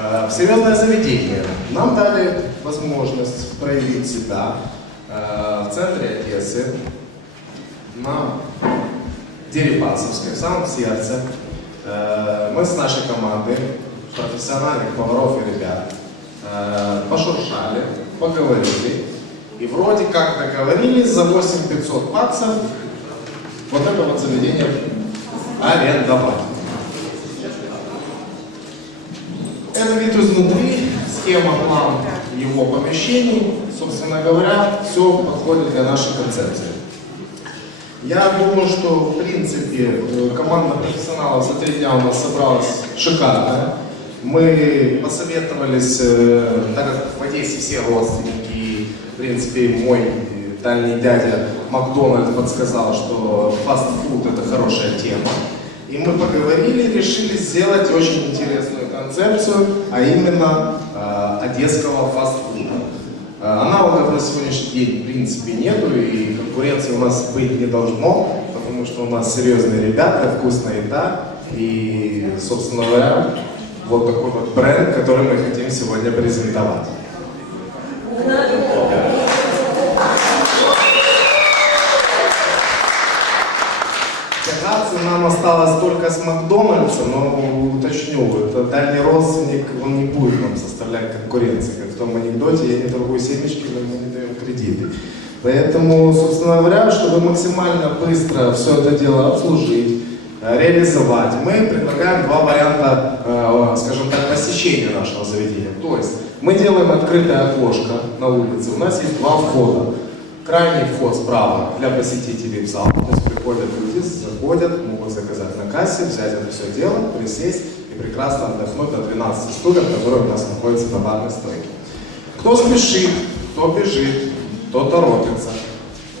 Э, В заведение нам дали возможность проявить себя э, в центре Одессы, на Дерибасовской, в самом сердце. Э, Мы с нашей командой, профессиональных поваров и ребят, пошуршали, поговорили. И вроде как договорились за 8500 баксов вот это вот заведение арендовать. Это вид изнутри, схема план его помещений. Собственно говоря, все подходит для нашей концепции. Я думаю, что в принципе э, команда профессионалов за три дня у нас собралась шикарно. Мы посоветовались, э, так как в Одессе все родственники, и, в принципе, мой дальний дядя Макдональд подсказал, что фастфуд это хорошая тема. И мы поговорили, решили сделать очень интересную концепцию, а именно э, одесского фастфуда. Э, Аналогов на сегодняшний день в принципе нету, и конкуренции у нас быть не должно, потому что у нас серьезные ребята, вкусная еда, и, собственно говоря, вот такой вот бренд, который мы хотим сегодня презентовать. Тягаться нам осталось только с Макдональдса, но уточню, это дальний родственник, он не будет нам составлять конкуренции, как в том анекдоте, я не торгую семечки, но мы не даем кредиты. Поэтому, собственно говоря, чтобы максимально быстро все это дело обслужить, э, реализовать, мы предлагаем два варианта, э, скажем так, посещения нашего заведения. То есть мы делаем открытое окошко на улице, у нас есть два входа. Крайний вход справа для посетителей в зал, то есть приходят люди, заходят, могут заказать на кассе, взять это все дело, присесть и прекрасно отдохнуть на 12 стульях, которые у нас находятся на барной стойке. Кто спешит, кто бежит, кто торопится,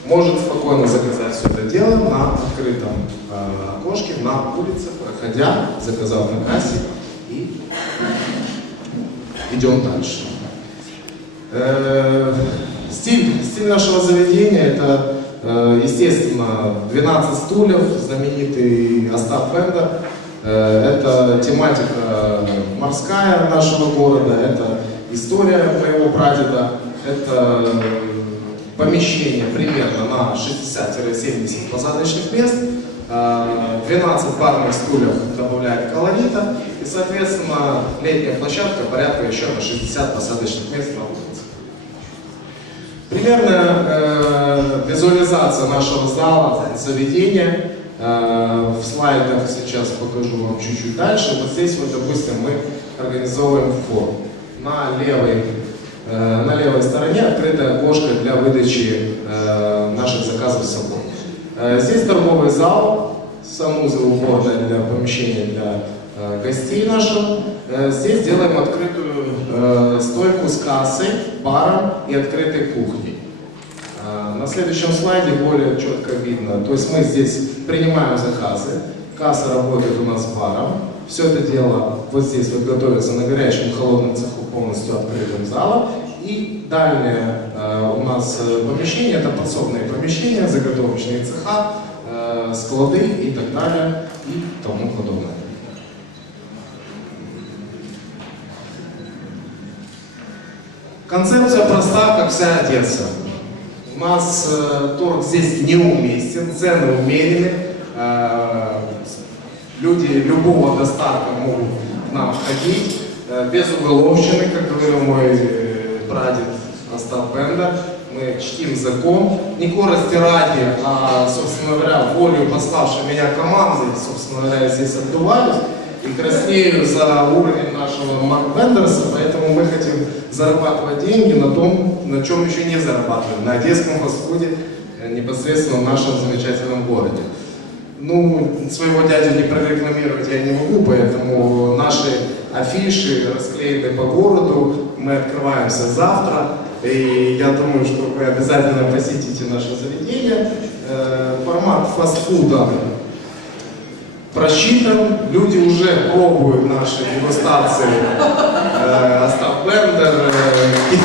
может спокойно заказать все это дело на открытом э, окошке, на улице, проходя, заказав на кассе и идем дальше. Э, Стиль, стиль нашего заведения это, э, естественно, 12 стульев, знаменитый Остап Бендер. Э, Это тематика морская нашего города, это история моего прадеда, это э, помещение примерно на 60-70 посадочных мест, э, 12 барных стульев добавляет колорита, и, соответственно, летняя площадка порядка еще на 60 посадочных мест на. Примерная э, визуализация нашего зала, заведения. Э, в слайдах сейчас покажу вам чуть-чуть дальше. Вот здесь вот, допустим, мы организовываем вход. На левой, э, на левой стороне открытое окошко для выдачи э, наших заказов с собой. Э, здесь торговый зал, санузел уборная для помещения для гостей наших. Э, Здесь делаем открытую э, стойку с кассой, баром и открытой кухней. Э, На следующем слайде более четко видно. То есть мы здесь принимаем заказы, касса работает у нас баром. Все это дело вот здесь вот готовится на горячем холодном цеху полностью открытым залом. И дальнее э, у нас э, помещение, это подсобные помещения, заготовочные цеха, э, склады и так далее и тому подобное. Концепция проста, как вся Одесса. У нас э, торг здесь неуместен, цены умеренны. э, люди любого достатка могут к нам ходить. э, без уголовщины, как говорил мой э, прадед Остап Бендер. Мы чтим закон. Не корости ради, а, собственно говоря, волю пославшей меня команды, собственно говоря, здесь отдуваюсь и краснею за уровень нашего Марк Бендерса, поэтому мы хотим зарабатывать деньги на том, на чем еще не зарабатываем, на одесском фастфуде, э, непосредственно в нашем замечательном городе. Ну, своего дядю не прорекламировать я не могу, поэтому наши афиши расклеены по городу, мы открываемся завтра, и я думаю, что вы обязательно посетите наше заведение. Э, Формат фастфуда просчитан, люди уже пробуют наши дегустации э, Остап Бендер, э,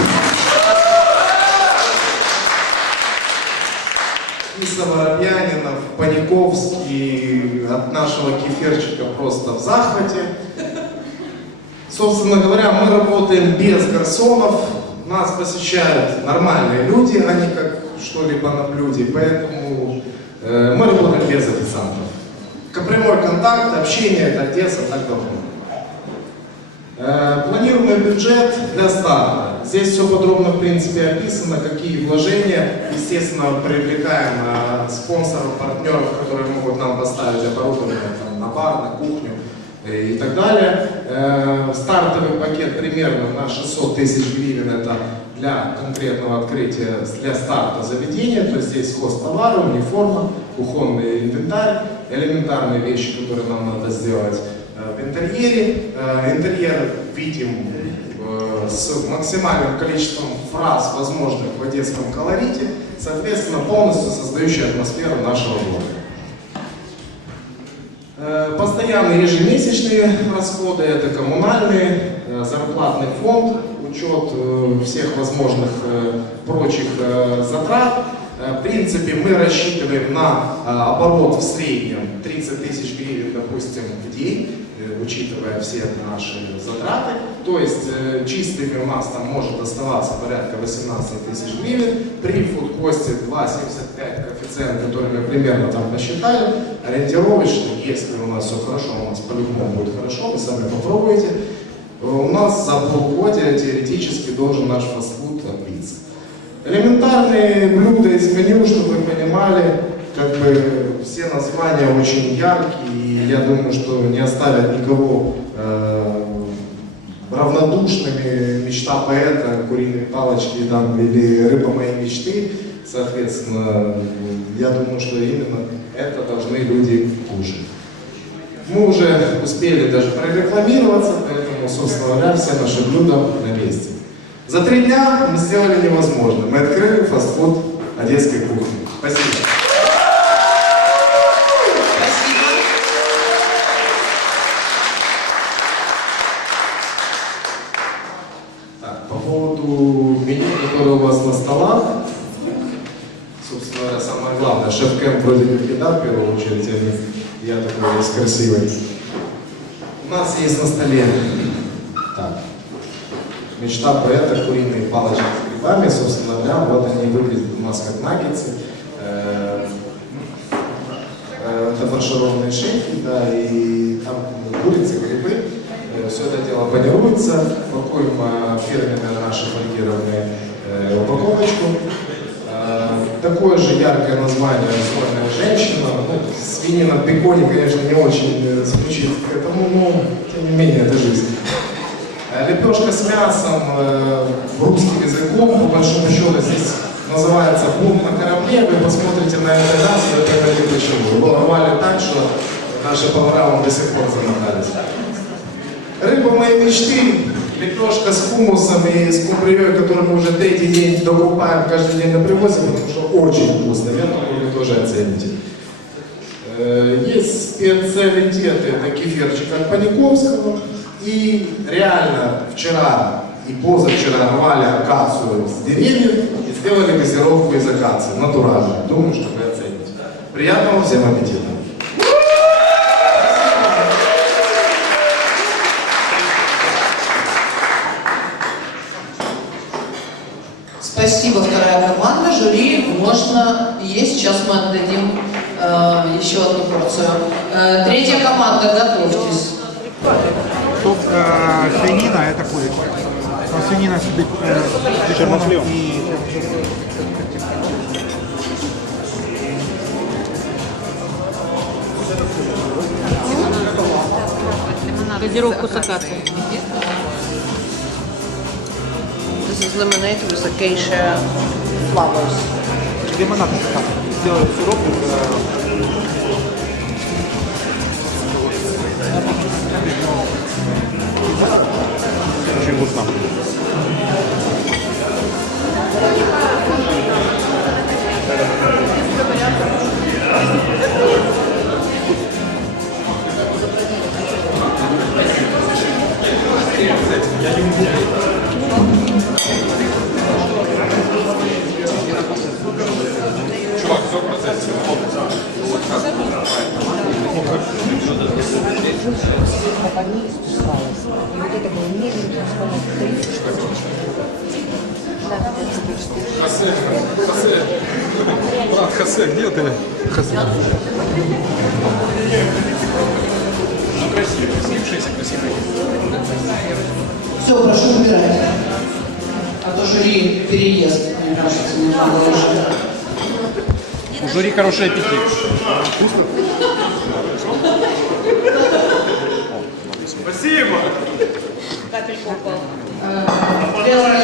Киса Паниковский от нашего кефирчика просто в захвате. Собственно говоря, мы работаем без гарсонов, нас посещают нормальные люди, а не как что-либо на блюде, поэтому э, мы работаем без официантов. Прямой контакт, общение, это Одесса, так давно. Э, Планируемый бюджет для старта. Здесь все подробно, в принципе, описано, какие вложения. Естественно, привлекаем э, спонсоров, партнеров, которые могут нам поставить оборудование там, на бар, на кухню э, и так далее. Стартовый пакет примерно на 600 тысяч гривен. Это для конкретного открытия, для старта заведения. То есть здесь хозтовары, униформа, кухонный инвентарь, элементарные вещи, которые нам надо сделать э, в интерьере. Э, Интерьер видим э, с максимальным количеством фраз, возможных в одесском колорите, соответственно, полностью создающий атмосферу нашего города. Постоянные ежемесячные расходы, это коммунальные, зарплатный фонд, учет всех возможных прочих затрат. Э, В принципе, мы рассчитываем на э, оборот в среднем 30 тысяч гривен, допустим, в день, э, учитывая все наши затраты. То есть чистыми у нас там может оставаться порядка 18 тысяч гривен. При фудкосте 2,75 коэффициент, который мы примерно там посчитали, ориентировочно, если у нас все хорошо, у нас по-любому будет хорошо, вы сами попробуйте, э, у нас за полгода теоретически должен наш фастфуд отбиться. Элементарные блюда из меню, чтобы вы понимали, как бы все названия очень яркие, и я думаю, что не оставят никого э, равнодушными. Мечта поэта, куриные палочки там, или рыба моей мечты. Соответственно, я думаю, что именно это должны люди кушать. Мы уже успели даже прорекламироваться, поэтому, собственно говоря, все наши блюда на месте. За три дня мы сделали невозможно. Мы открыли фастфуд одесской кухни. Спасибо. Спасибо. По поводу меню, которое у вас на столах, собственно самое главное, шеф-кэм вроде не всегда в первую очередь, а я такой весь красивый. У нас есть на столе так, мечта поэта, куриные палочки с грибами, собственно говоря, вот они выглядят у нас как наггетсы. Э, э, Это фаршированные шейки, да, и там курица, грибы. Все это дело панируется, пакуем э, фирменную нашу фольгированную э, упаковочку. Э, Такое же яркое название «Зорная женщина». Ну, свинина в беконе, конечно, не очень э, звучит к этому, но тем не менее это жизнь. Лепешка с мясом э, русским языком, по большому счету, здесь называется «Бунт на корабле». Вы посмотрите на это мясо, вы поймете почему. Его так, что наши повара вам до сих пор замотались. Рыба моей мечты, лепешка с хумусом и с кумбрией, которую мы уже третий день докупаем каждый день на привозе, потому что очень вкусно. Я думаю, вы тоже оцените. Э, Есть специалитеты, это кефирчик от Паниковского. И реально вчера и позавчера рвали акацию с деревьев и сделали газировку из акации, натурально. Думаю, что вы оцените. Приятного всем аппетита! Спасибо, вторая команда. Жюри можно есть. Сейчас мы отдадим э, еще одну порцию. Э, третья команда, готовьтесь. Суп э, свинина это курица. Но свинина с э, беконом и Газировку с акацией. This is lemonade with acacia flowers. лимонад как сделают сироп из Ну, красивый, слипшийся, красивый. Все, прошу убирать. А то жюри переезд, мне кажется, немного уже. У жюри хороший аппетит. Белая